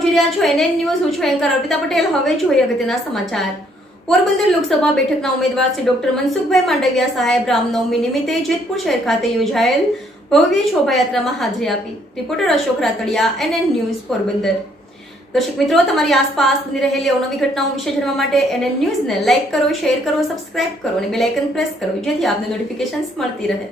આપ જોઈ રહ્યા છો NN ન્યૂઝ. હું છું એન્કર અર્પિતા પટેલ. હવે જોઈએ અગત્યના સમાચાર. પોરબંદર લોકસભા બેઠકના ઉમેદવાર શ્રી ડોક્ટર મનસુખભાઈ માંડવિયા સાહેબ રામનવમી નિમિત્તે જેતપુર શહેર ખાતે યોજાયેલ ભવ્ય શોભાયાત્રામાં હાજરી આપી. Reporter Ashok Ratadiya, NN news, Porbandar. દર્શક મિત્રો, તમારી આસપાસ બની રહેલી અવનવી ઘટનાઓ વિશે જાણવા માટે NN ન્યૂઝને લાઇક કરો, શેર કરો, સબસ્ક્રાઇબ કરો અને બેલ આઇકન પ્રેસ કરો, જેથી આપને નોટિફિકેશન્સ મળતી રહે.